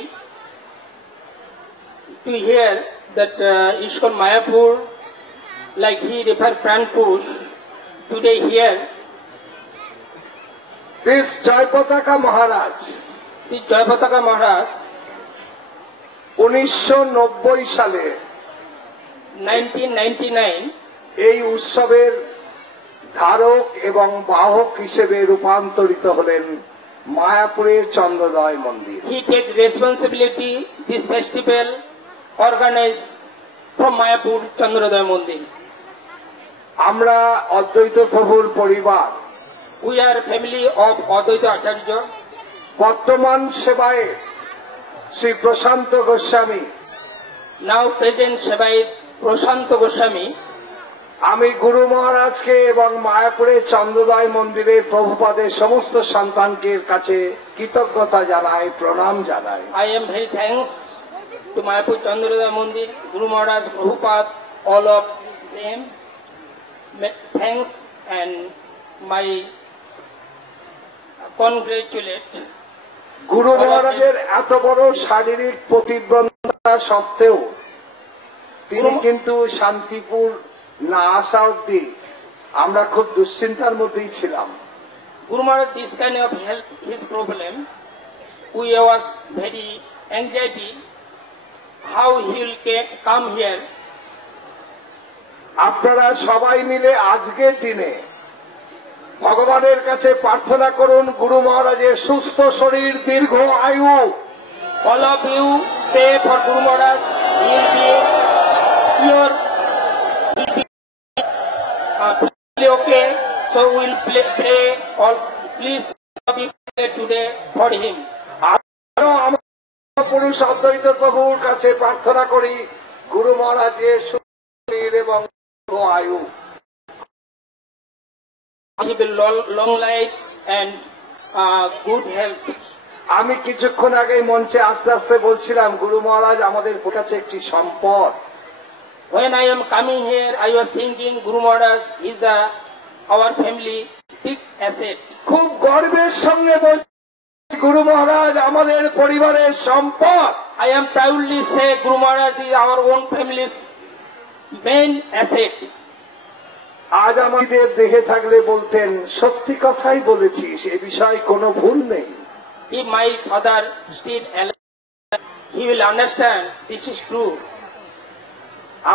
to hear that Iskon Mayapur, like he referred Pran Purush, today here. This Jayapataka Maharaj, This Jayapataka Maharaj, 1990 সালে 1999, এই উৎসবের ধারক এবং বাহক হিসেবে রূপান্তরিত হলেন মায়াপুরের চন্দ্রোদয় মন্দির। he take responsibility, this festival organized from Mayapur, Chandrodaya Mandir. আমরা অদ্বৈত প্রভুর পরিবার। We are a family of Advaita Acharya. বর্তমান সেবায় শ্রী প্রশান্ত Goswami, Now present Sebayit Prashanta Goswami. আমি গুরু মহারাজকে এবং মায়াপুরের চন্দ্রোদয় মন্দিরে প্রভুপাদের সমস্ত সন্তানকে কাছে কৃতজ্ঞতা জানাই, প্রণাম জানাই। I am very thanks to Mayapur Chandrodaya Mandir, Guru Maharaj, Prabhupada, all of them. Thanks and my congratulate. গুরু মহারাজের এত বড় শারীরিক প্রতিবন্ধকতা সত্ত্বেও তিনি কিন্তু শান্তিপুর না আসা অব্দি আমরা খুব দুশ্চিন্তার মধ্যেই ছিলাম। Guru Maharaj, this kind of health, his problem, we was very anxiety how he will come here. আপনারা সবাই মিলে আজকের দিনে ভগবানের কাছে প্রার্থনা করুন গুরু মহারাজের সুস্থ শরীর, দীর্ঘ আয়ু। All of you pray for Guru Maharaj. He will be here. He will be okay. So we will pray. All please be pray today for him. আমরা পুরুষ অদ্বৈত প্রভুর কাছে প্রার্থনা করি গুরু মহারাজের সুস্থ শরীর এবং দীর্ঘ আয়ু। He will long life and good health. আমি কিছুক্ষণ আগে মঞ্চে আস্তে আস্তে বলছিলাম গুরু মহারাজ আমাদের কাছে একটি সম্পদ। When I am coming here, I was thinking Guru Maharaj is our family big asset. খুব গর্বের সঙ্গে বলছি গুরু মহারাজ আমাদের পরিবারের সম্পদ। I am proudly say Guru Maharaj is our own family's main asset. আজ আমাদের দেখে থাকলে বলতেন সত্যি কথাই বলেছিস, এ বিষয়ে কোনো ভুল নেই। If my father still alive, he will understand this is true.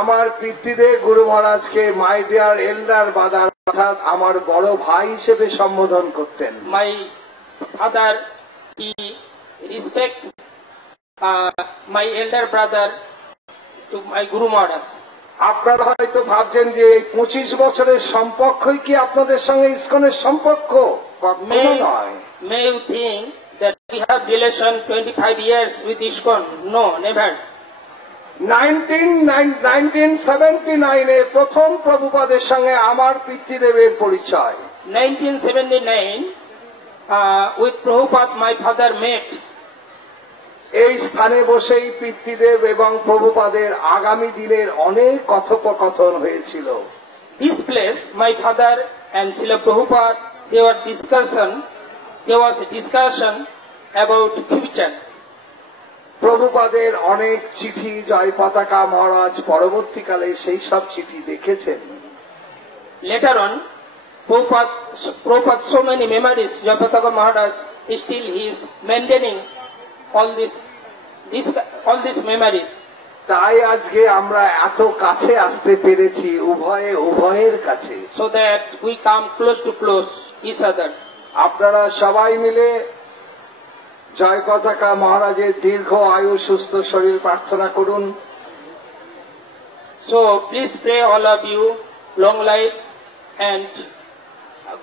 আমার পিতৃদেব গুরু মহারাজকে মাই ডিয়ার এল্ডার বাদার অর্থাৎ আমার বড় ভাই হিসেবে সম্বোধন করতেন। My father, he respect my elder brother to my Guru Maharaj. আপনারা হয়তো ভাবছেন যে 25 বছরের সম্পর্কই কি আপনাদের সঙ্গে ইসকনের সম্পর্ক? কখনো নয়। May you think that we have relation 25 years with ISKCON? No, never. 1979 প্রথম প্রভুপাদের সঙ্গে আমার পিতৃদেবের পরিচয়। 1979, with Prabhupada, my father met. এই স্থানে বসেই পিতৃদেব এবং প্রভুপাদের আগামী দিনের অনেক কথোপকথন হয়েছিল। This place, my father and Srila Prabhupada, there was a discussion about future. প্রভুপাদের অনেক চিঠি জয় পতাকা মহারাজ পরবর্তীকালে সেই সব চিঠি দেখেছেন। Later on, Prabhupada so many memories, Jayapataka Maharaj, still he is maintaining all these memories. তাই আজকে আমরা এত কাছে আসতে পেরেছি, উভয়ের কাছে। So that we come close to each other. আপনারা সবাই মিলে জয় পতাকা মহারাজের দীর্ঘ আয়ু সুস্থ শরীর প্রার্থনা করুন। So please pray all of you long life and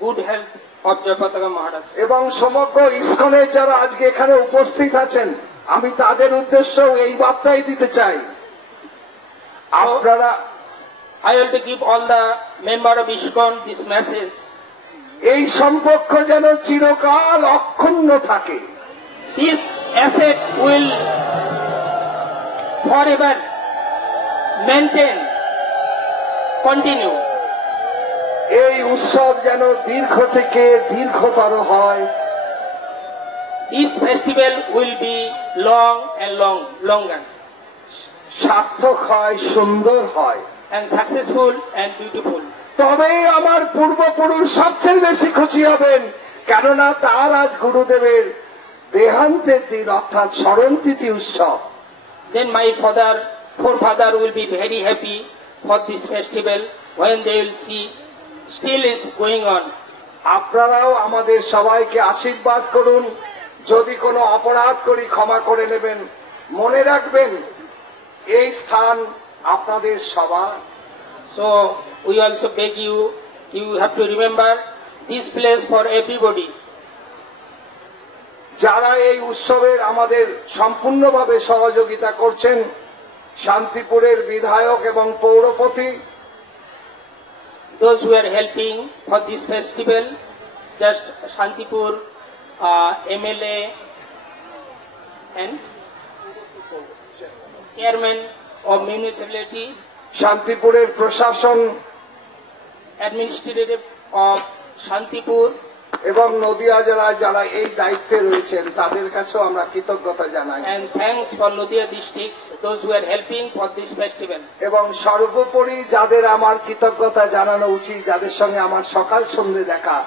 good health of Jayapataka Maharaj. এবং সমগ্র ইসকনের যারা আজকে এখানে উপস্থিত আছেন আমি তাদের উদ্দেশ্যেও এই বার্তাই দিতে চাই। আপনারা I will to give all the member of ISKCON this message. এই সম্পর্ক যেন চিরকাল অক্ষুণ্ণ থাকে। This asset will forever maintain, continue. এই উৎসব যেন দীর্ঘ থেকে দীর্ঘতর হয়। This festival will be long and longer. সার্থক হয়, সুন্দর হয় and successful and beautiful. তবেই আমার পূর্বপুরুষ সবচেয়ে বেশি খুশি হবেন, কেননা তার আজ গুরুদেবের দেহান্তের দিন অর্থাৎ স্মরণ তিথি উৎসব। Then my forefather will be very happy for this festival when they will see still is going on. আপনারাও আমাদের সবাইকে আশীর্বাদ করুন, যদি কোনো অপরাধ করি ক্ষমা করে নেবেন। মনে রাখবেন এই স্থান আপনাদের সভা। So we also beg you, you have to remember this place for everybody. যারা এই উৎসবের আমাদের সম্পূর্ণভাবে সহযোগিতা করছেন, শান্তিপুরের বিধায়ক এবং পৌরপতি, Those who are helping for this festival, just Shantipur MLA and chairman of municipality, শান্তিপুরের প্রশাসন administrative of Shantipur, এবং নদিয়া জেলায় যারা এই দায়িত্বে রয়েছেন তাদের কাছেও আমরা কৃতজ্ঞতা জানাই। and thanks for Nadia districts, those who are helping for this festival. এবং সর্বোপরি যাদের আমার কৃতজ্ঞতা জানানো উচিত, যাদের সঙ্গে আমার সকাল সন্ধ্যে দেখা,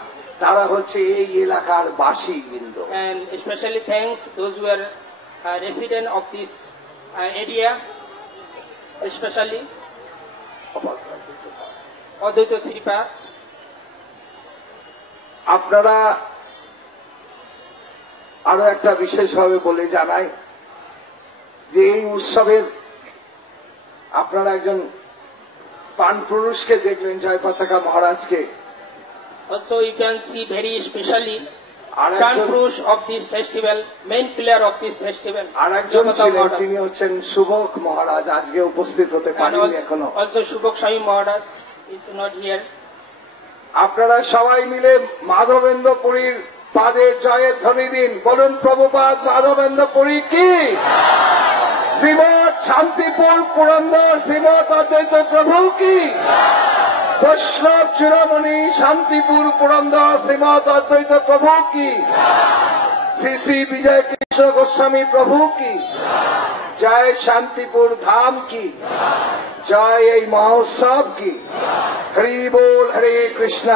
তারা হচ্ছে এই এলাকার বাসিবৃন্দ। And especially thanks those who are resident of this area, especially Advaita Sripa. আপনারা আরো একটা বিশেষভাবে বলে জানাই যে এই উৎসবের আপনারা একজন প্রাণপুরুষকে দেখলেন, জয় পতাকা মহারাজকে। Also you can see very specially R Kanpurush of this festival, main pillar of this festival. একজন Jagata ছিলেন, Maharaj. তিনি হচ্ছেন শুভক মহারাজ, আজকে উপস্থিত হতে And পারেননি এখনো। also Shubhak Shahi Maharaj is not here. আপনারা সবাই মিলে মাধবেন্দ্র পুরীর পাদে জয়ের ধ্বনি দিন, বলুন প্রভুপাদ মাধবেন্দ্র পুরী কি, শ্রীমৎ শান্তিপুর পুরন্দর শ্রীমৎ অদ্বৈত প্রভু কি, বৈষ্ণব চূড়ামণি শান্তিপুর পুরন্দর শ্রীমৎ অদ্বৈত প্রভু কি, শ্রী শ্রী বিজয় কৃষ্ণ গোস্বামী প্রভু কি, জয় শান্তিপুর ধাম কি, জয় এই মহোৎসব কি, হরি বল, হরে কৃষ্ণ।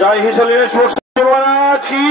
জয় হিসলেশ্বর মহারাজ কি।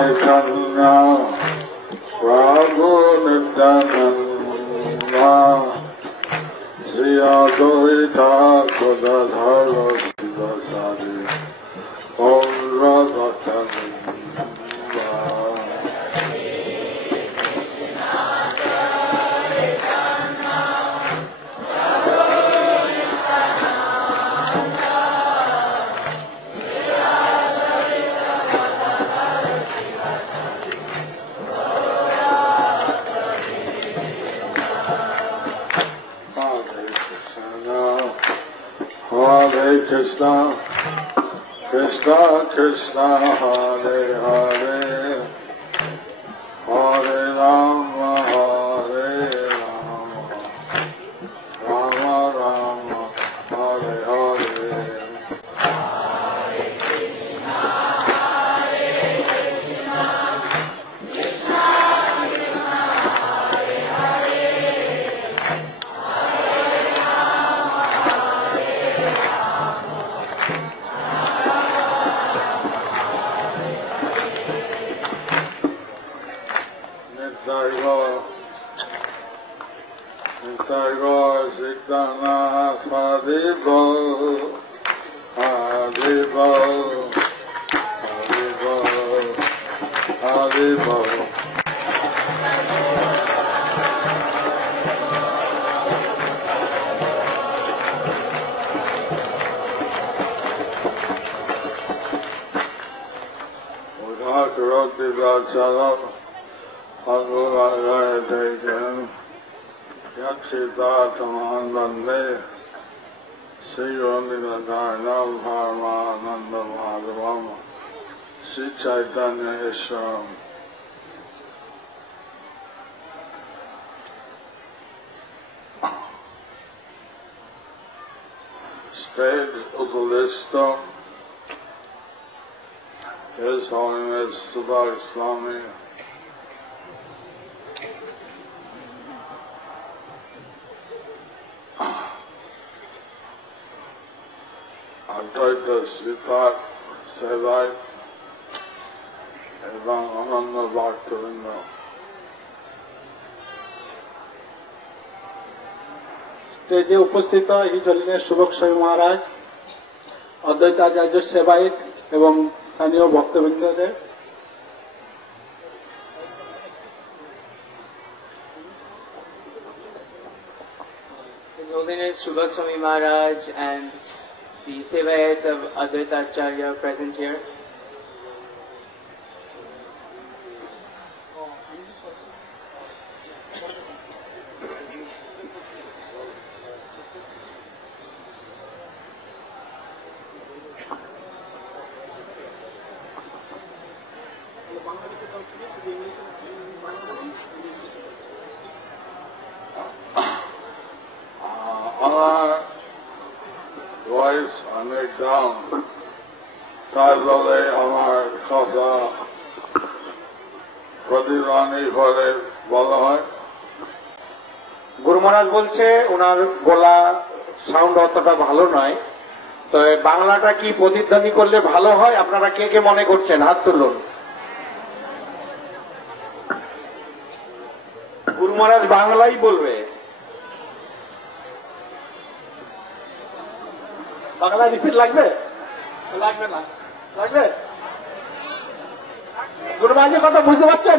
चैतन्य प्रभु नित्यानंद श्री अद्वैता गदाधर शिवासादि गौर भक्तवृंद। Hare Krishna, Krishna Krishna, Hare Hare, Hare Rama, Hare Rama, Rama Rama, Hare Hare. Nittaigo Siddhana Haribo, Haribo, Haribo, Haribo. Udhakaroti Vachalam, Aguragaya Tejan, Yachitatamandande, Sriyomidadarnam Paramananda Madhavam, Sri Chaitanya Ishwaram. State Upalistam, His Holiness Subhag Swami, Advaita Sripat Sevai এবং অনন্য ভক্তবৃন্দ, স্টেজে উপস্থিত হিজ হোলিনেস সুভগ স্বামী মহারাজ, অদ্বৈতাচার্য সেবায়িত এবং স্থানীয় ভক্তবৃন্দদের His Holiness Subhag Swami Maharaj and the Sevayats of Advaita Acharya present here. আমার ভয়েস অনেক ডাউন, তার ফলে আমার কথা প্রতিবাণী করে বলা হয়। গুরু মহারাজ বলছে ওনার গলা সাউন্ড অতটা ভালো নয়, তো বাংলাটা কি প্রতিধ্বনি করলে ভালো হয়? আপনারা কে কে মনে করছেন হাত তুলুন। গুরু মহারাজ বাংলাই বলবে। বাংলা রিপিট লাগবে? লাগবে না? লাগবে? গুরু মহারাজের কথা বুঝতে পারছেন?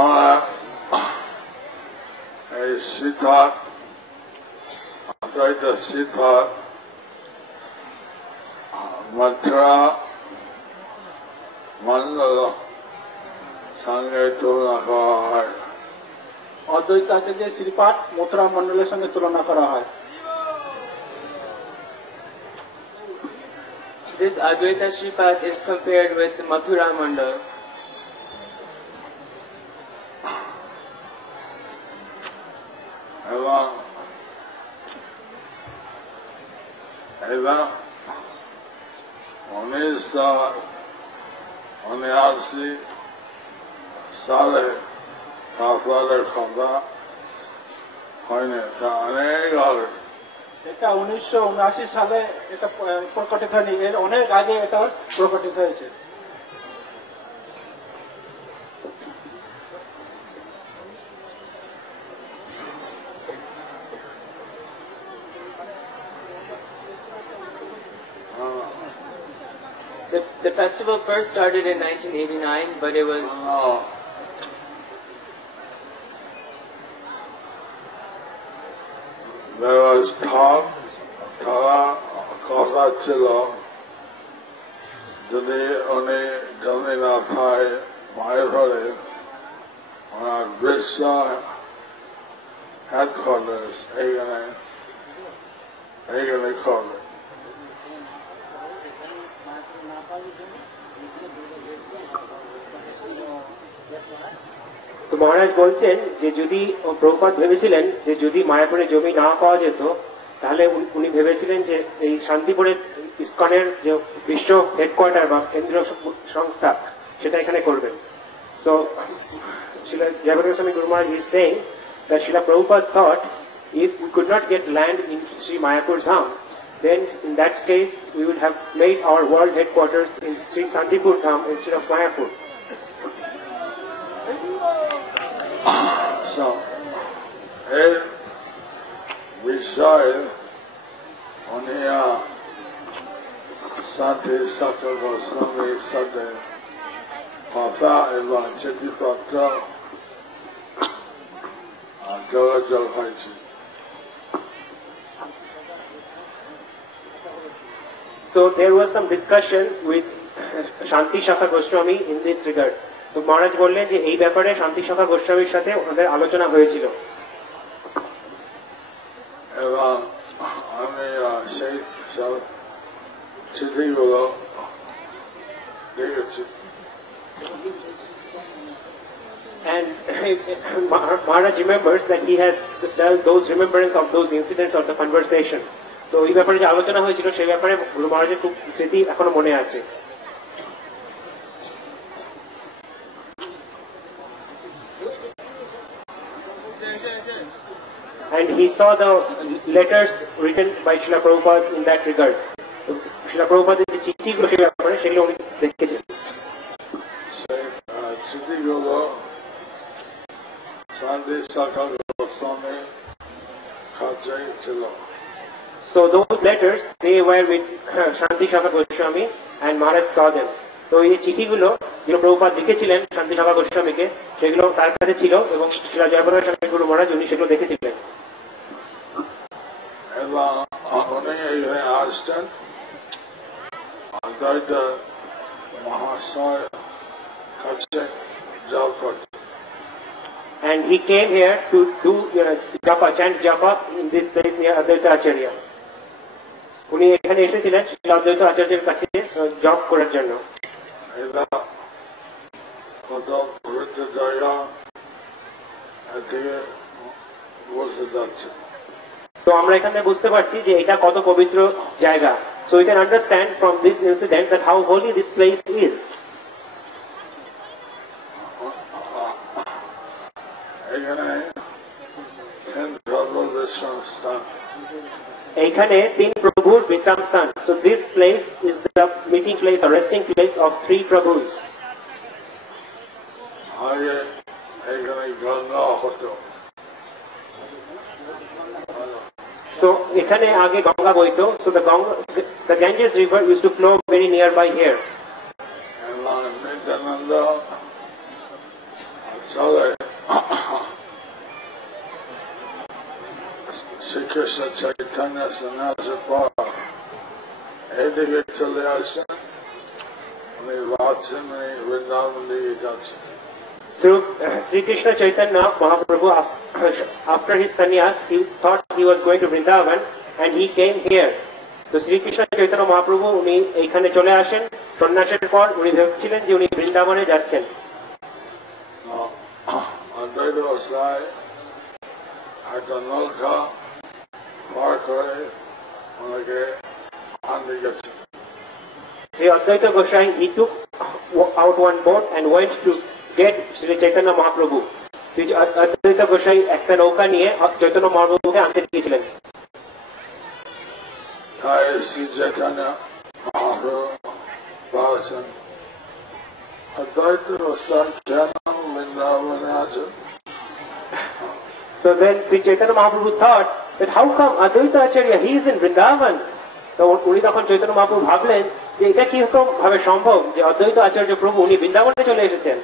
আমার এই সিদ্ধার্থ অদ্বৈত সিদ্ধার্থ মথুরা মন্ডল সঙ্গে তুলনা করা হয়। অদ্বৈতাচার্যের শ্রীপাঠ মথুরা মন্ডলের সঙ্গে তুলনা করা হয়। This Advaita Sripat is compared with Mathura Mandal. এবং উনিশশো 79 সালে আপনাদের কথা হয়নি, তা অনেক আগে। এটা 1979 সালে এটা প্রকটিত হয়নি, এর অনেক আগে এটা প্রকটিত হয়েছে। The festival first started in 1989, but it was there was talk, তারা কথা ছিল যদি উনি জমি না খায় মায়ের ঘরে ওনার বিশ্ব হেডকোয়ার্টার্স এইখানে করবে। তো মহারাজ বলছেন যে যদি প্রভুপাদ ভেবেছিলেন যে যদি মায়াপুরে জমি না পাওয়া যেত তাহলে উনি ভেবেছিলেন যে এই শান্তিপুরের ইসকনের যে বিশ্ব হেডকোয়ার্টার বা কেন্দ্রীয় সংস্থা সেটা এখানে করবেন। So Srila Jayapatra Goswami Guru Maharaj is saying that Srila Prabhupada thought if we could not get land in Sri Mayapur Dham, then in that case we would have made our world headquarters in Sri Santipur Dham instead of Mayapur. So, এই বিষয়ে উনি শান্তি সাগর গোস্বামীর সাথে কথা এবং চিঠিপত্র যোগাযোগ হয়েছে। So there was some discussion with Shanti Shakha Goswami in this regard. তো মহারাজ বললেন যে এই ব্যাপারে শান্তি শাখা গোস্বামীর সাথে ওনাদের আলোচনা হয়েছিল এবং আমি সেই সব চিঠিগুলো দেখেছি। And Maharaj remembers that he has done those remembrance of those incidents of the conversation. তো এই ব্যাপারে যে আলোচনা হয়েছিল সেই ব্যাপারে গুরু মহারাজের খুব স্মৃতি এখনো মনে আছে। And he saw the letters written by Srila Prabhupada in that regard. So, Srila Prabhupada যে চিঠিগুলো সেই ব্যাপারে সেগুলো উনি দেখেছেন। সেই চিঠিগুলো শান্তি শাখা গোস্বামী কাছে ছিল। So those letters they were with Shanti Shakha Goswami and Maharaj saw them. তো এই চিঠিগুলো যেগুলো প্রভুপাদ লিখেছিলেন শান্তি শাখা গোস্বামীকে সেগুলো তার কাছে ছিল এবং শ্রীলা জয়প্রকাশ স্বামী গুরু মহারাজ উনি সেগুলো দেখেছিলেন। এবং উনি এখানে আসতেন অদ্বৈত মহাশয় কাছে জপ করতেন। And he came here to do japa, chant japa in this place near Advaita Acharya. উনি এখানে এসেছিলেন শ্রীলা অদ্বৈত আচার্যের কাছে জপ করার জন্য। এটা কত পবিত্র জায়গা এদিকে বসে যাচ্ছে। তো আমরা এখানে বুঝতে পারছি যে এটা কত পবিত্র জায়গা। So we can understand from this incident that how holy this place is. এখানে বিশ্রাম স্থান। এইখানে তিন প্রভুর বিশ্রাম স্থান। So this place is the meeting place or resting place of three Prabhus. আগে এখানে গঙ্গা হতো। So এখানে আগে Ganga বইতো। So the Ganges river used to flow very nearby here. এবং নিত্যানন্দ চলে শ্রীকৃষ্ণ চৈতন্য সন্ন্যাসের পর এইদিকে চলে আসেন, উনি ভাবছেন বৃন্দাবন দিকে যাচ্ছেন। So Sri Krishna Chaitanya Mahaprabhu after his sannyas he thought he was going to Vrindavan and he came here. So Sri Krishna Chaitanya Mahaprabhu উনি এইখানে চলে আসেন সন্ন্যাসের পর উনি ভেবেছিলেন যে উনি বৃন্দাবনে যাচ্ছেন। অদ্বৈত গোসাই একটা নৌকা পার করে ওনাকে আনতে গেছেন। Sri Advaita Gosai he took out one boat and went to get Sri Chaitanya Mahaprabhu. Sri Advaita Gosai একটা নৌকা নিয়ে চৈতন্য মহাপ্রভুকে আনতে গিয়েছিলেন। তাই শ্রী চৈতন্য মহাপ্রভু বলেছেন অদ্বৈত কেন বৃন্দাবনে আছেন। So then Sri Chaitanya Mahaprabhu thought that how come Advaita Acharya, he is in Vrindavan? তো উনি তখন চৈতন্য মহাপ্রভু ভাবলেন যে এটা কি রকম ভাবে সম্ভব যে অদ্বৈত আচার্য প্রভু উনি বৃন্দাবনে চলে এসেছেন।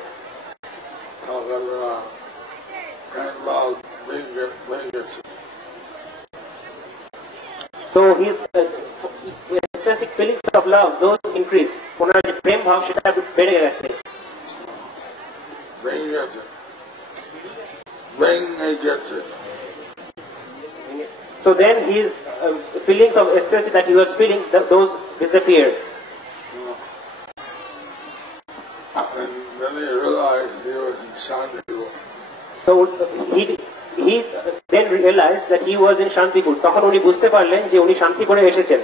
So his ecstatic feelings of love, those increased. ওনার যে প্রেম ভাব সেটা বেড়ে গেছে। So then his feelings of ecstasy that he was feeling, those disappeared. And then he realized he was in Shantipur. So he then realized that he was in Shantipur. তখন উনি বুঝতে পারলেন যে উনি শান্তিপুরে এসেছেন।